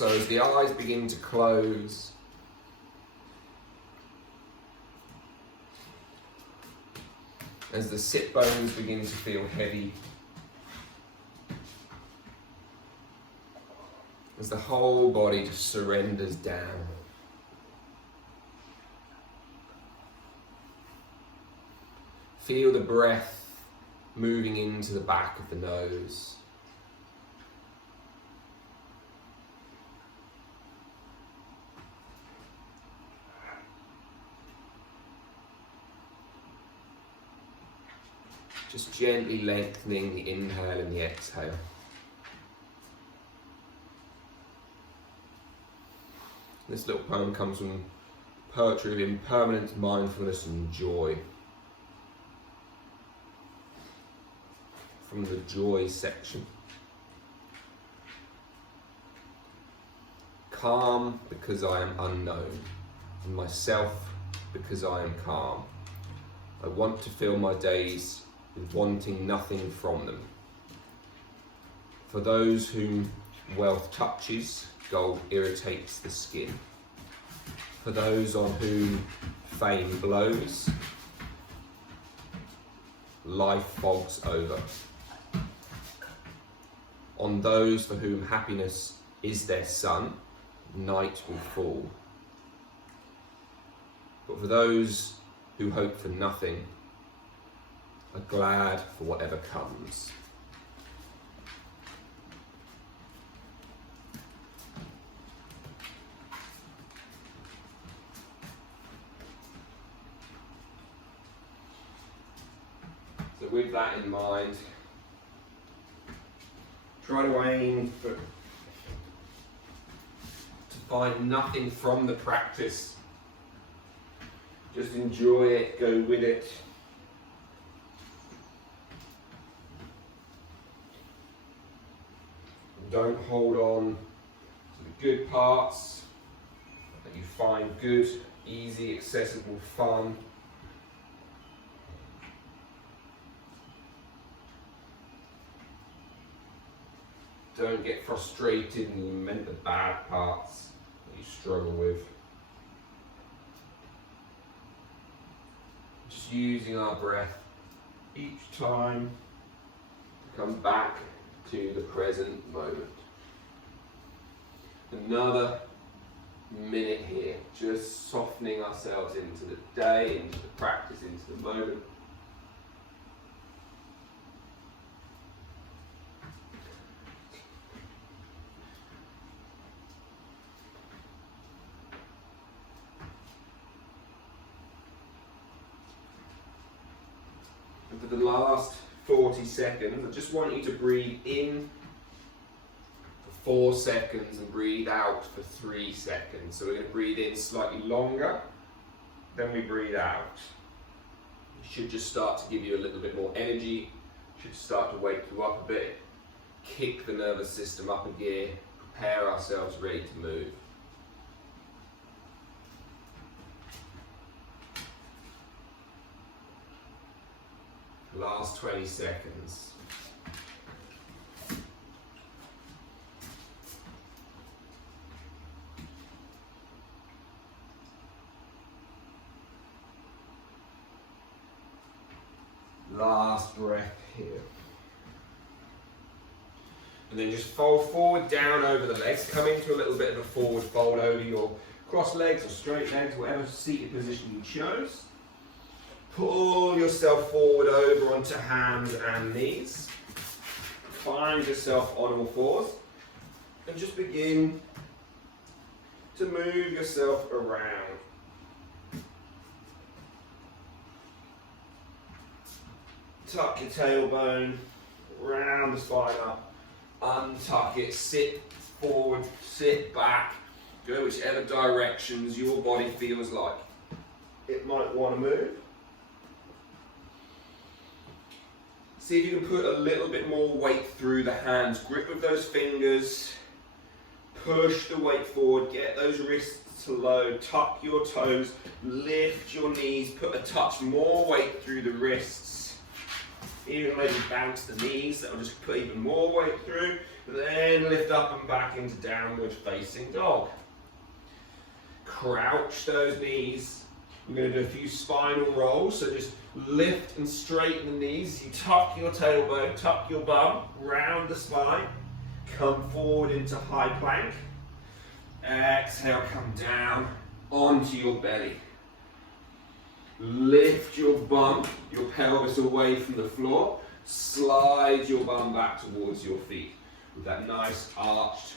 So as the eyes begin to close, as the sit bones begin to feel heavy, as the whole body just surrenders down. Feel the breath moving into the back of the nose. Just gently lengthening the inhale and the exhale. This little poem comes from poetry of impermanence, mindfulness and joy. From the joy section. Calm because I am unknown, and myself because I am calm. I want to fill my days with wanting nothing from them. For those whom wealth touches, gold irritates the skin. For those on whom fame blows, life fogs over. On those for whom happiness is their sun, night will fall. But for those who hope for nothing, are glad for whatever comes. So with that in mind, try to aim to find nothing from the practice. Just enjoy it, go with it. Don't hold on to the good parts that you find good, easy, accessible, fun. Don't get frustrated and lament the bad parts that you struggle with. Just using our breath each time to come back to the present moment. Another minute here, just softening ourselves into the day, into the practice, into the moment. And for the last 40 seconds, I just want you to breathe in for 4 seconds and breathe out for 3 seconds. So we're going to breathe in slightly longer, then we breathe out. It should just start to give you a little bit more energy, should start to wake you up a bit, kick the nervous system up a gear, prepare ourselves ready to move. Last 20 seconds. Last breath here. And then just fold forward, down over the legs. Come into a little bit of a forward fold over your cross legs or straight legs, whatever seated position you chose. Pull yourself forward over onto hands and knees. Find yourself on all fours. And just begin to move yourself around. Tuck your tailbone, round the spine up, untuck it, sit forward, sit back, go whichever directions your body feels like it might want to move. See if you can put a little bit more weight through the hands, grip with those fingers, push the weight forward, get those wrists low, tuck your toes, lift your knees, put a touch more weight through the wrists. Even maybe bounce the knees, that will just put even more weight through. Then lift up and back into downward facing dog. Crouch those knees. We're going to do a few spinal rolls, so just lift and straighten the knees. You tuck your tailbone, tuck your bum, round the spine. Come forward into high plank. Exhale, come down onto your belly. Lift your bum, your pelvis away from the floor. Slide your bum back towards your feet with that nice arched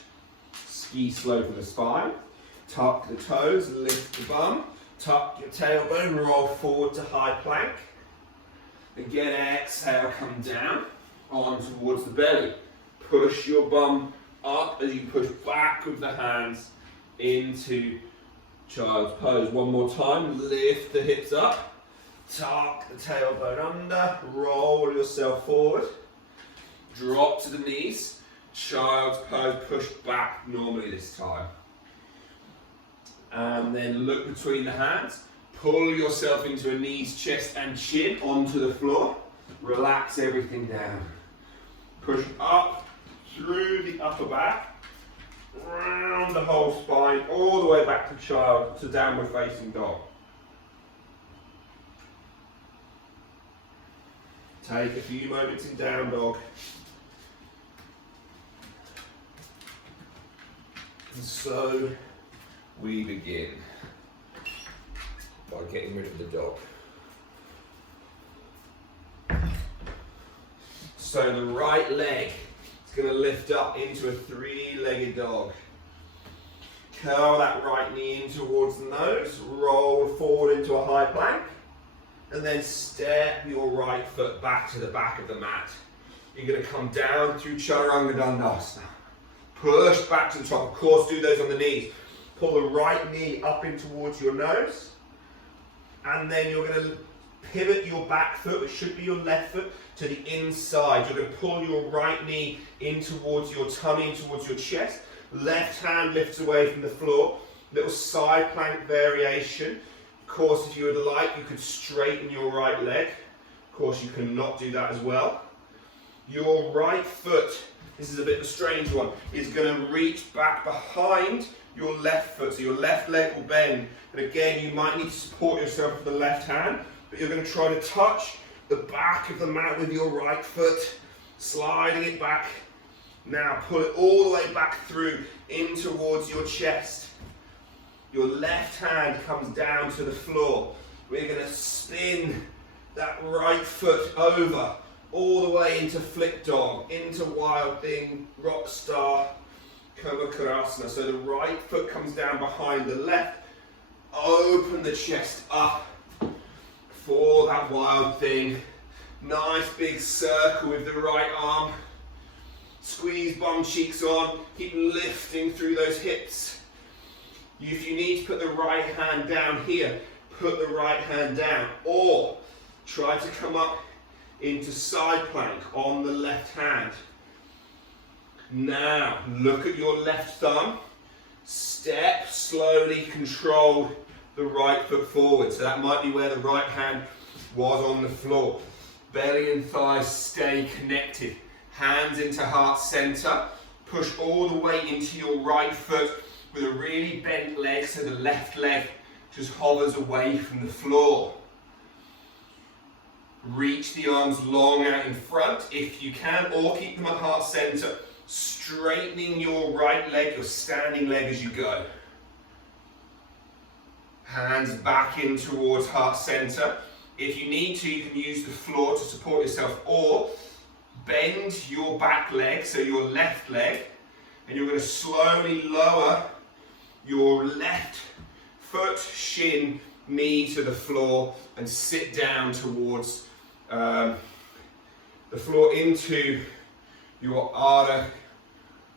ski slope of the spine. Tuck the toes, lift the bum, tuck your tailbone, roll forward to high plank. Again, exhale, come down on towards the belly. Push your bum up as you push back with the hands into child's pose. One more time, lift the hips up, tuck the tailbone under, roll yourself forward, drop to the knees, child's pose, push back normally this time. And then look between the hands, pull yourself into a knees, chest and chin onto the floor, relax everything down. Push up through the upper back, round the whole spine, all the way back to downward facing dog. Take a few moments in down dog. And so we begin by getting rid of the dog. So the right leg is going to lift up into a three-legged dog. Curl that right knee in towards the nose, roll forward into a high plank, and then step your right foot back to the back of the mat. You're going to come down through Chaturanga Dandasana. Push back to the top. Of course, do those on the knees. Pull the right knee up in towards your nose, and then you're going to pivot your back foot, which should be your left foot, to the inside. You're going to pull your right knee in towards your tummy, in towards your chest. Left hand lifts away from the floor. Little side plank variation. Of course, if you would like, you could straighten your right leg. Of course, you cannot do that as well. Your right foot, this is a bit of a strange one, is going to reach back behind your left foot. So your left leg will bend. And again, you might need to support yourself with the left hand, but you're going to try to touch the back of the mat with your right foot, sliding it back. Now pull it all the way back through in towards your chest. Your left hand comes down to the floor. We're going to spin that right foot over all the way into flip dog, into wild thing, rock star, Hanumanasana. So the right foot comes down behind the left. Open the chest up for that wild thing. Nice big circle with the right arm. Squeeze bum cheeks on. Keep lifting through those hips. If you need to put the right hand down here, put the right hand down. Or try to come up into side plank on the left hand. Now, look at your left thumb. Step slowly, control the right foot forward. So that might be where the right hand was on the floor. Belly and thighs stay connected. Hands into heart center. Push all the way into your right foot with a really bent leg, so the left leg just hovers away from the floor. Reach the arms long out in front if you can, or keep them at heart center. Straightening your right leg, your standing leg as you go. Hands back in towards heart center. If you need to, you can use the floor to support yourself, or bend your back leg, so your left leg, and you're going to slowly lower your left foot, shin, knee to the floor, and sit down towards the floor into your Ardha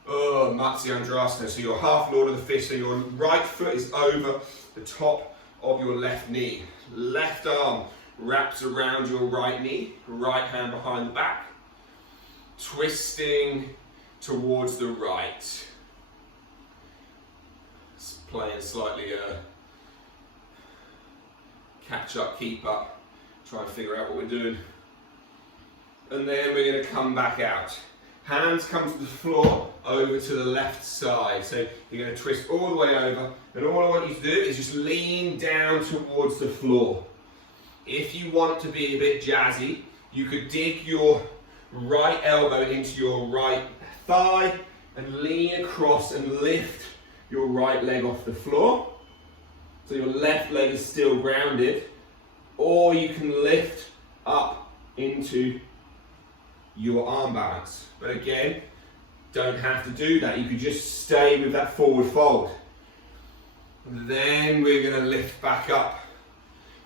Matsyendrasana, so your half Lord of the Fish. So your right foot is over the top of your left knee. Left arm wraps around your right knee, right hand behind the back, twisting towards the right. Playing slightly catch up, keep up, try and figure out what we're doing. And then we're going to come back out. Hands come to the floor, over to the left side. So you're going to twist all the way over, and all I want you to do is just lean down towards the floor. If you want to be a bit jazzy, you could dig your right elbow into your right thigh and lean across and lift your right leg off the floor. So your left leg is still grounded, or you can lift up into your arm balance. But again, don't have to do that. You could just stay with that forward fold. And then we're going to lift back up,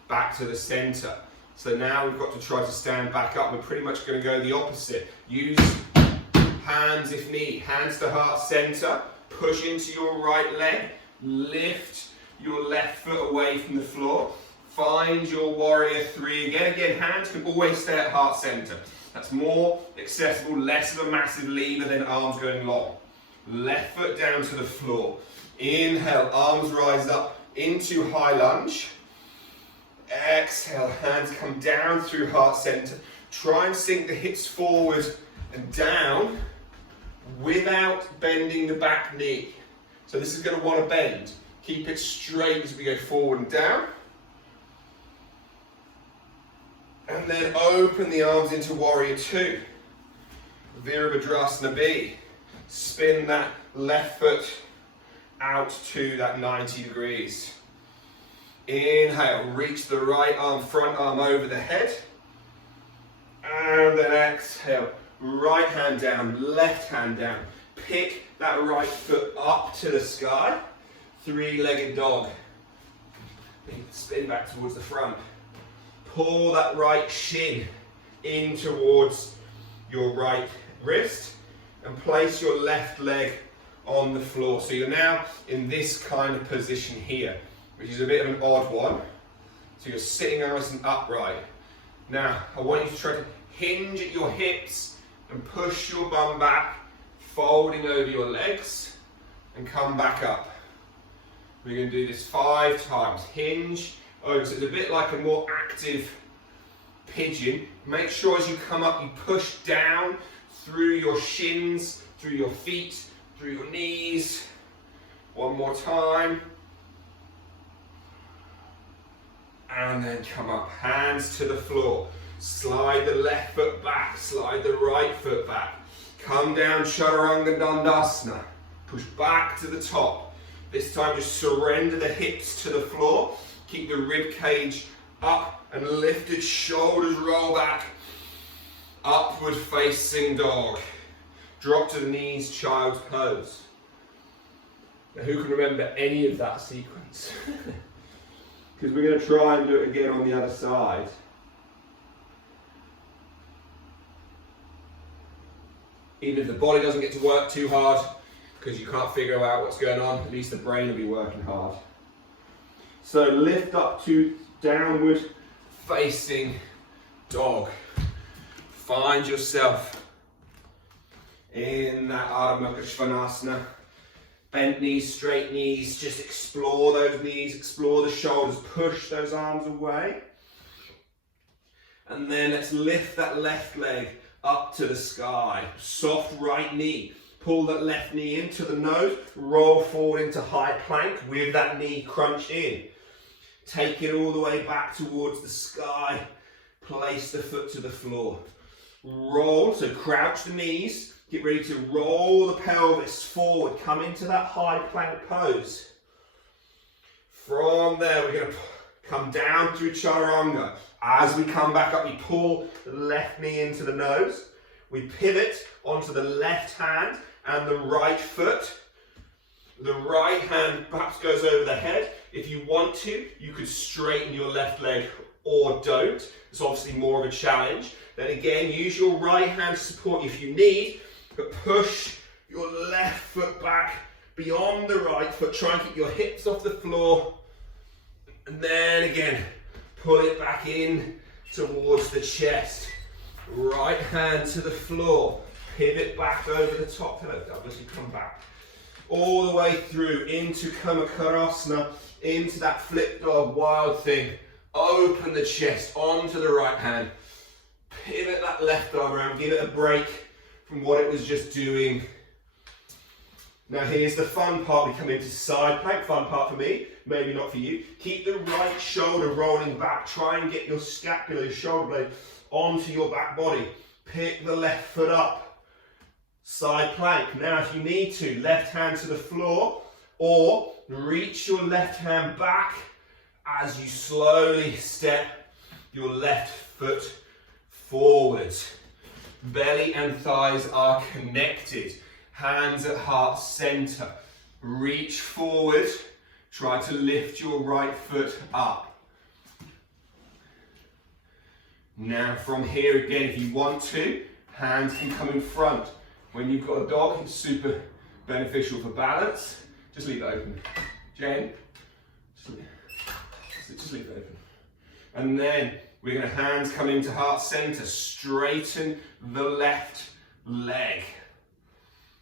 back to the center. So now we've got to try to stand back up. We're pretty much going to go the opposite. Use hands if needed. Hands to heart center. Push into your right leg. Lift your left foot away from the floor. Find your warrior three again. Again, hands can always stay at heart center. That's more accessible, less of a massive lever than arms going long. Left foot down to the floor. Inhale, arms rise up into high lunge. Exhale, hands come down through heart center. Try and sink the hips forward and down without bending the back knee. So this is going to want to bend. Keep it straight as we go forward and down. And then open the arms into warrior two. Virabhadrasana B. Spin that left foot out to that 90 degrees. Inhale, reach the right arm, front arm over the head. And then exhale, right hand down, left hand down. Pick that right foot up to the sky. Three-legged dog. Spin back towards the front. Pull that right shin in towards your right wrist and place your left leg on the floor. So you're now in this kind of position here, which is a bit of an odd one. So you're sitting nice and upright. Now, I want you to try to hinge at your hips and push your bum back, folding over your legs, and come back up. We're going to do this 5 times. Hinge over, so it's a bit like a more active pigeon. Make sure as you come up, you push down through your shins, through your feet, through your knees. One more time. And then come up, hands to the floor. Slide the left foot back, slide the right foot back. Come down, Chaturanga Dandasana. Push back to the top. This time just surrender the hips to the floor. Keep the rib cage up and lifted, shoulders roll back. Upward facing dog. Drop to the knees, child's pose. Now who can remember any of that sequence? Because we're going to try and do it again on the other side. Even if the body doesn't get to work too hard, because you can't figure out what's going on, at least the brain will be working hard. So lift up to downward facing dog. Find yourself in that Ardha Mukha Svanasana. Bent knees, straight knees, just explore those knees, explore the shoulders, push those arms away. And then let's lift that left leg up to the sky. Soft right knee. Pull that left knee into the nose, roll forward into high plank with that knee crunched in. Take it all the way back towards the sky. Place the foot to the floor. Roll, so crouch the knees. Get ready to roll the pelvis forward. Come into that high plank pose. From there, we're going to come down through Chaturanga. As we come back up, we pull the left knee into the nose. We pivot onto the left hand and the right foot. The right hand perhaps goes over the head. If you want to, you could straighten your left leg or don't. It's obviously more of a challenge. Then again, use your right hand to support you if you need, but push your left foot back beyond the right foot. Try and keep your hips off the floor. And then again, pull it back in towards the chest. Right hand to the floor. Pivot back over the top. Hello, Douglas, you come back. All the way through into Hanumanasana, into that flip dog wild thing. Open the chest onto the right hand. Pivot that left arm around. Give it a break from what it was just doing. Now here's the fun part. We come into side plank. Fun part for me, maybe not for you. Keep the right shoulder rolling back. Try and get your scapula, your shoulder blade, onto your back body. Pick the left foot up. Side plank. Now if you need to, left hand to the floor, or reach your left hand back as you slowly step your left foot forward. Belly and thighs are connected. Hands at heart center. Reach forward. Try to lift your right foot up. Now from here again, if you want to, hands can come in front. When you've got a dog, it's super beneficial for balance. Just leave it open. Jen, just leave it open. And then we're going to hands come into heart center. Straighten the left leg.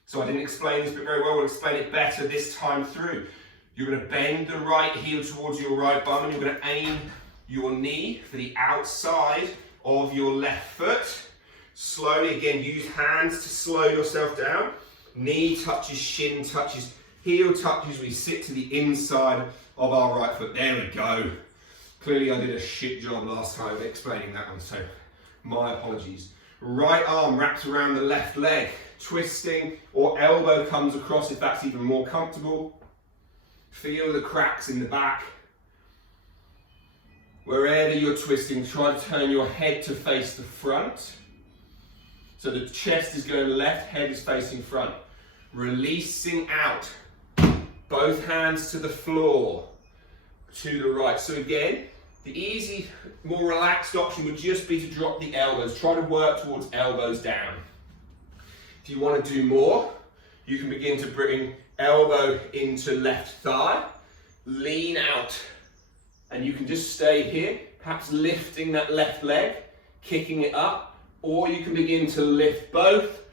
So I didn't explain this bit very well. We'll explain it better this time through. You're going to bend the right heel towards your right bum, and you're going to aim your knee for the outside of your left foot. Slowly, again, use hands to slow yourself down. Knee touches, shin touches, heel touches. We sit to the inside of our right foot. There we go. Clearly I did a shit job last time explaining that one, so my apologies. Right arm wraps around the left leg, twisting, or elbow comes across if that's even more comfortable. Feel the cracks in the back. Wherever you're twisting, try to turn your head to face the front. So the chest is going left, head is facing front. Releasing out. Both hands to the floor, to the right. So again, the easy, more relaxed option would just be to drop the elbows. Try to work towards elbows down. If you want to do more, you can begin to bring elbow into left thigh, lean out, and you can just stay here, perhaps lifting that left leg, kicking it up, or you can begin to lift both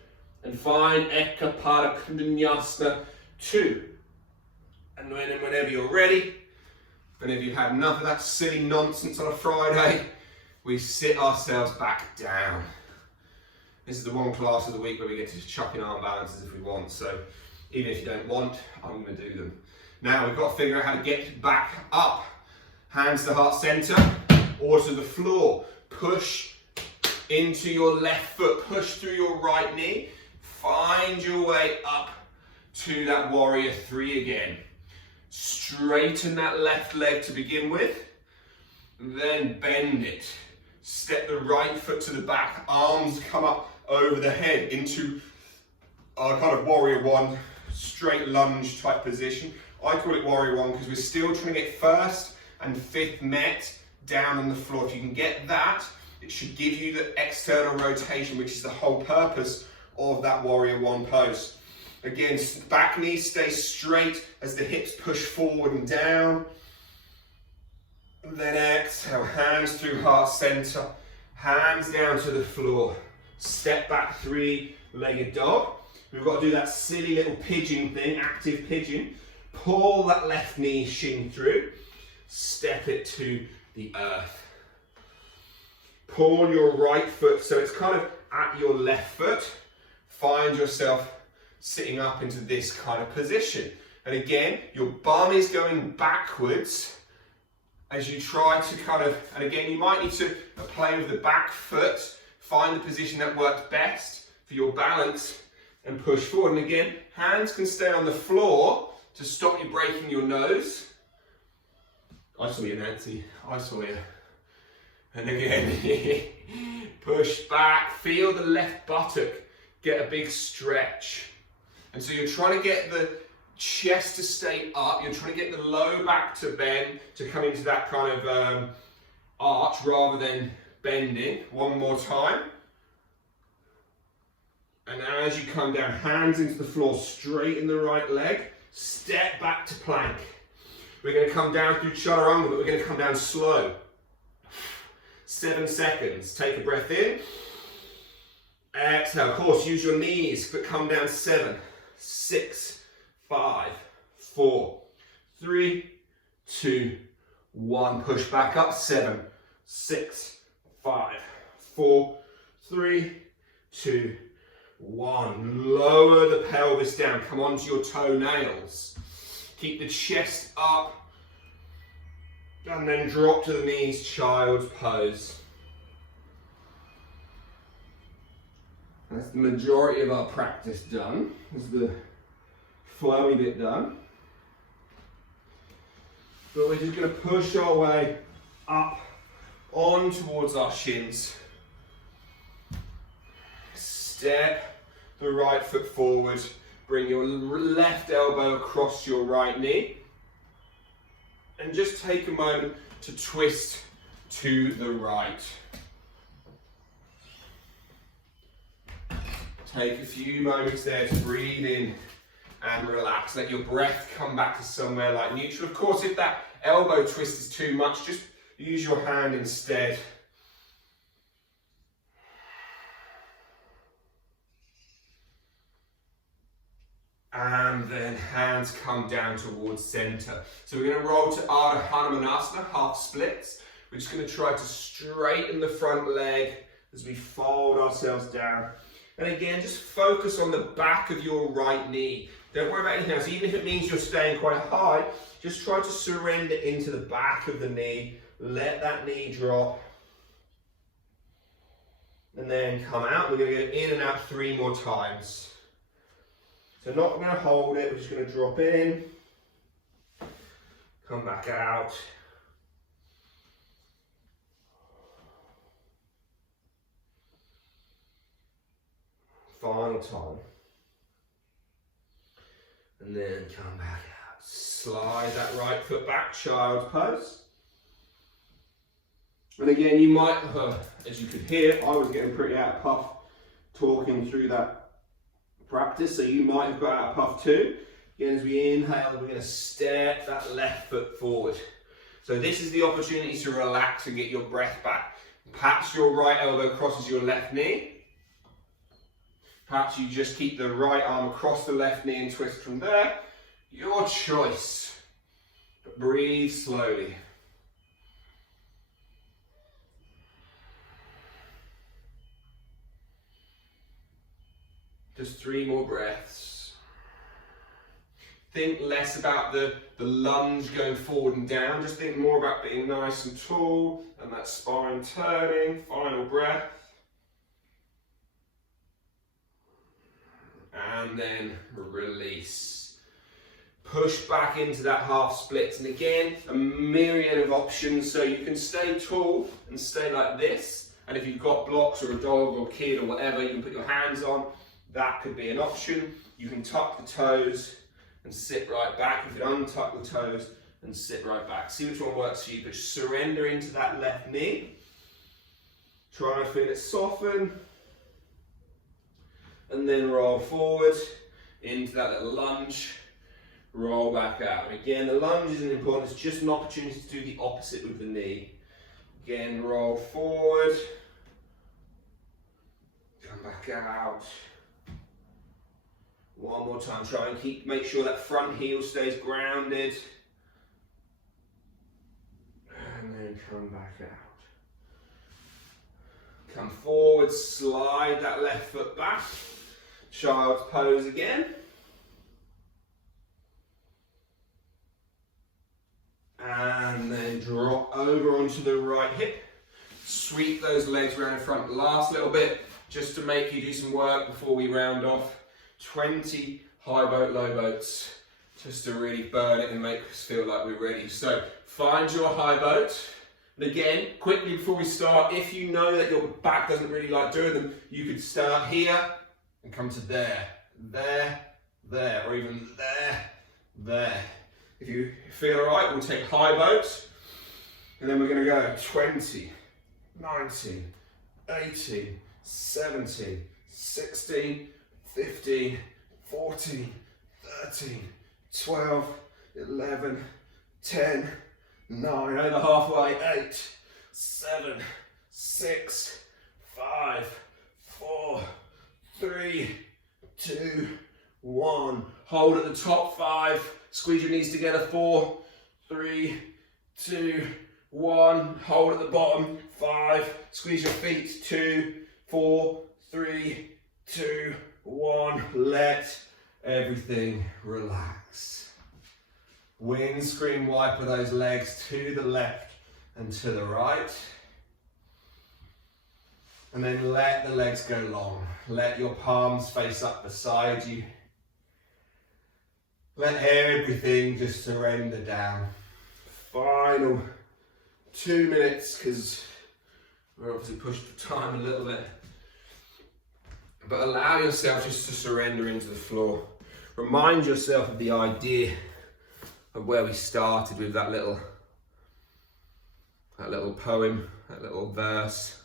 and find Eka Pada Kundanyasana 2. And whenever you're ready, whenever you've had enough of that silly nonsense on a Friday, we sit ourselves back down. This is the one class of the week where we get to chuck in arm balances if we want, so even if you don't want, I'm going to do them. Now we've got to figure out how to get back up. Hands to heart center or to the floor. Push into your left foot, push through your right knee. Find your way up to that warrior 3 again. Straighten that left leg to begin with, then bend it. Step the right foot to the back, arms come up over the head into a kind of warrior 1, straight lunge type position. I call it warrior 1 because we're still trying to get 1st and 5th met down on the floor. If you can get that, it should give you the external rotation, which is the whole purpose of that warrior 1 pose. Again, back knee stays straight as the hips push forward and down. And then exhale, hands through heart center, hands down to the floor. Step back, 3-legged dog. We've got to do that silly little pigeon thing, active pigeon. Pull that left knee shin through, step it to the earth. Pull your right foot so it's kind of at your left foot. Find yourself sitting up into this kind of position. And again, your bum is going backwards as you try to kind of, and again, you might need to play with the back foot, find the position that works best for your balance and push forward. And again, hands can stay on the floor to stop you breaking your nose. I saw you, Nancy, I saw you. And again, push back, feel the left buttock get a big stretch. And so you're trying to get the chest to stay up, you're trying to get the low back to bend, to come into that kind of arch rather than bending. One more time. And as you come down, hands into the floor, straighten the right leg, step back to plank. We're going to come down through Chaturanga, but we're going to come down slow. 7 seconds. Take a breath in. Exhale. Of course, use your knees, but come down 7, 6, 5, 4, 3, 2, 1. Push back up. 7, 6, 5, 4, 3, 2, 1. Lower the pelvis down. Come onto your toenails. Keep the chest up. And then drop to the knees, child's pose. That's the majority of our practice done. That's the flowy bit done. But we're just going to push our way up on towards our shins. Step the right foot forward. Bring your left elbow across your right knee. And just take a moment to twist to the right. Take a few moments there to breathe in and relax. Let your breath come back to somewhere like neutral. Of course, if that elbow twist is too much, just use your hand instead. And then hands come down towards center. So we're going to roll to Hanumanasana, half splits. We're just going to try to straighten the front leg as we fold ourselves down. And again, just focus on the back of your right knee. Don't worry about anything else. Even if it means you're staying quite high, just try to surrender into the back of the knee. Let that knee drop. And then come out. We're going to go in and out 3 more times. So not going to hold it, we're just going to drop in, come back out. Final time. And then come back out. Slide that right foot back, child's pose. And again, you might, as you could hear, I was getting pretty out of puff talking through that practice, so you might have got out of puff too. Again, as we inhale, we're going to step that left foot forward. So this is the opportunity to relax and get your breath back. Perhaps your right elbow crosses your left knee. Perhaps you just keep the right arm across the left knee and twist from there. Your choice. But breathe slowly. Just 3 more breaths. Think less about the lunge going forward and down. Just think more about being nice and tall and that spine turning. Final breath. And then release. Push back into that half splits. And again, a myriad of options. So you can stay tall and stay like this. And if you've got blocks or a dog or a kid or whatever, you can put your hands on. That could be an option. You can tuck the toes and sit right back. You can untuck the toes and sit right back. See which one works for you, but surrender into that left knee. Try and feel it soften. And then roll forward into that little lunge. Roll back out. Again, the lunge isn't important. It's just an opportunity to do the opposite with the knee. Again, roll forward. Come back out. One more time, try and make sure that front heel stays grounded. And then come back out. Come forward, slide that left foot back. Child's pose again. And then drop over onto the right hip. Sweep those legs around in front. Last little bit, just to make you do some work before we round off. 20 high boat, low boats, just to really burn it and make us feel like we're ready. So find your high boat. And again, quickly before we start, if you know that your back doesn't really like doing them, you could start here and come to there, there, there, or even there, there. If you feel all right, we'll take high boat, and then we're going to go 20, 19, 18, 17, 16, 15, 14, 13, 12, 11, 10, 9, over halfway, 8, 7, 6, 5, 4, 3, 2, 1. Hold at the top, 5. Squeeze your knees together, 4, 3, 2, 1. Hold at the bottom, 5. Squeeze your feet, 2, 4, 3, 2, one. Let everything relax. Windscreen wiper those legs to the left and to the right. And then let the legs go long. Let your palms face up beside you. Let everything just surrender down. Final 2 minutes, because we're obviously pushed for time a little bit. But allow yourself just to surrender into the floor. Remind yourself of the idea of where we started with that little poem, that little verse.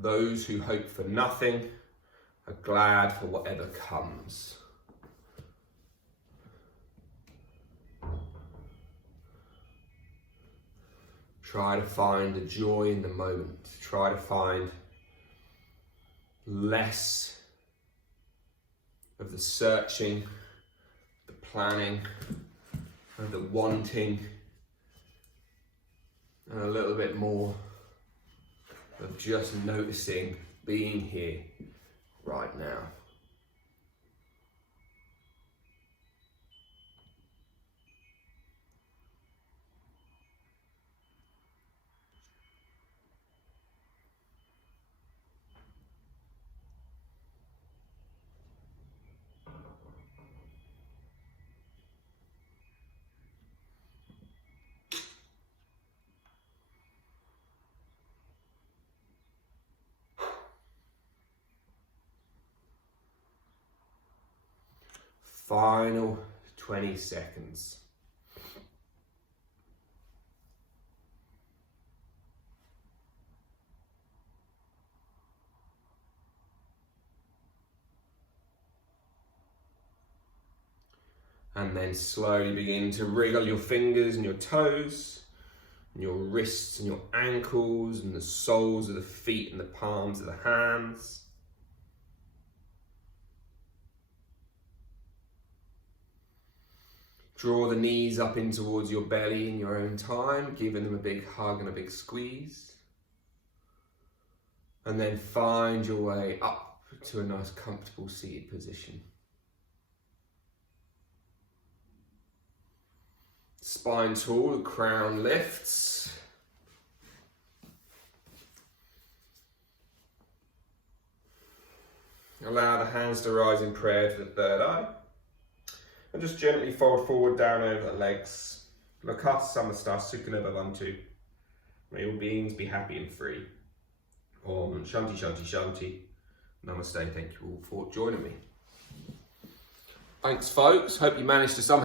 Those who hope for nothing are glad for whatever comes. Try to find the joy in the moment. Try to find less of the searching, the planning, and the wanting, and a little bit more of just noticing, being here right now. Final 20 seconds. And then slowly begin to wriggle your fingers and your toes, and your wrists and your ankles, and the soles of the feet and the palms of the hands. Draw the knees up in towards your belly in your own time, giving them a big hug and a big squeeze. And then find your way up to a nice comfortable seated position. Spine tall, the crown lifts. Allow the hands to rise in prayer to the third eye. And just gently fold forward down over the legs. Lakata Samasta Sukhana Bhavantu. May all beings be happy and free. Om Shanti Shanti Shanti. Namaste. Thank you all for joining me. Thanks folks. Hope you managed to somehow